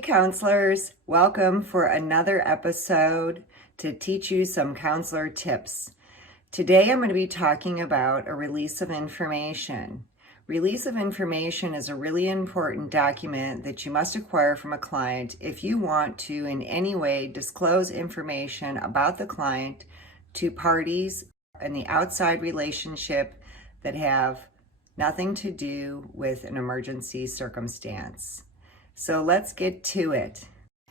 Hey counselors, welcome for another episode to teach you some counselor tips. Today I'm going to be talking about a release of information. Release of information is a really important document that you must acquire from a client if you want to in any way disclose information about the client to parties in the outside relationship that have nothing to do with an emergency circumstance. So let's get to it.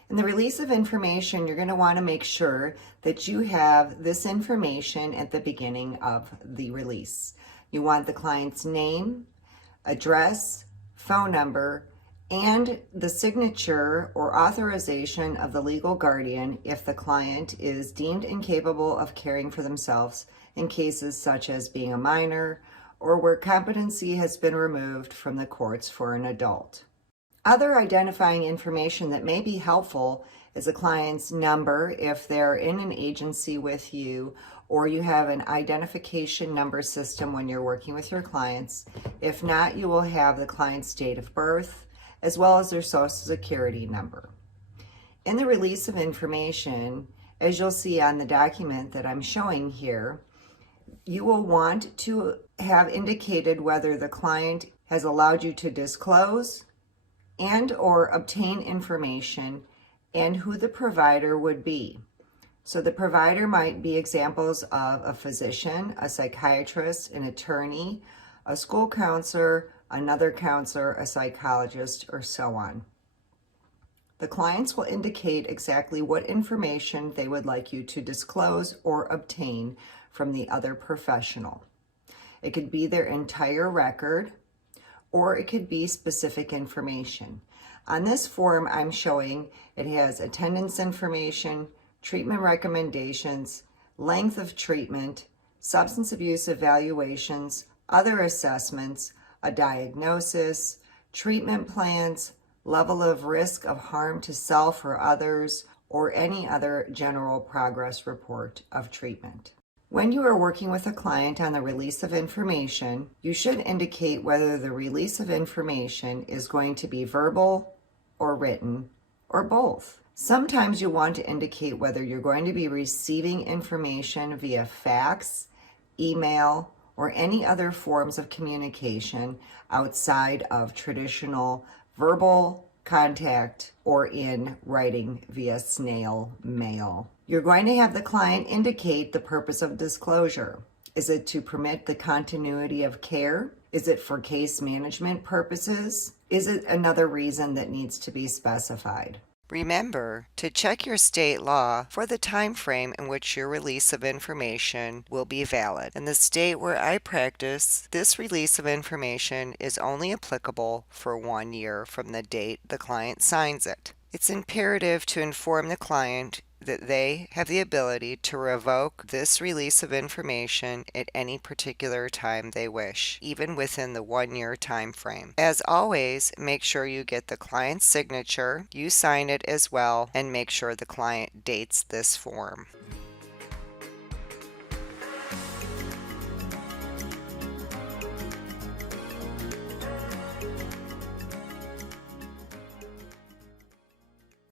In the release of information, you're going to want to make sure that you have this information at the beginning of the release. You want the client's name, address, phone number, and the signature or authorization of the legal guardian if the client is deemed incapable of caring for themselves in cases such as being a minor or where competency has been removed from the courts for an adult. Other identifying information that may be helpful is a client's number if they're in an agency with you or you have an identification number system when you're working with your clients. If not, you will have the client's date of birth as well as their social security number. In the release of information, as you'll see on the document that I'm showing here, you will want to have indicated whether the client has allowed you to disclose and or obtain information and who the provider would be. So the provider might be examples of a physician, a psychiatrist, an attorney, a school counselor, another counselor, a psychologist, or so on. The clients will indicate exactly what information they would like you to disclose or obtain from the other professional. It could be their entire record, or it could be specific information. On this form I'm showing, it has attendance information, treatment recommendations, length of treatment, substance abuse evaluations, other assessments, a diagnosis, treatment plans, level of risk of harm to self or others, or any other general progress report of treatment. When you are working with a client on the release of information, you should indicate whether the release of information is going to be verbal or written or both. Sometimes you want to indicate whether you're going to be receiving information via fax, email, or any other forms of communication outside of traditional verbal contact or in writing via snail mail. You're going to have the client indicate the purpose of disclosure. Is it to permit the continuity of care? Is it for case management purposes? Is it another reason that needs to be specified? Remember to check your state law for the time frame in which your release of information will be valid. In the state where I practice, this release of information is only applicable for 1 year from the date the client signs it. It's imperative to inform the client that they have the ability to revoke this release of information at any particular time they wish, even within the 1 year time frame. As always, make sure you get the client's signature, you sign it as well, and make sure the client dates this form.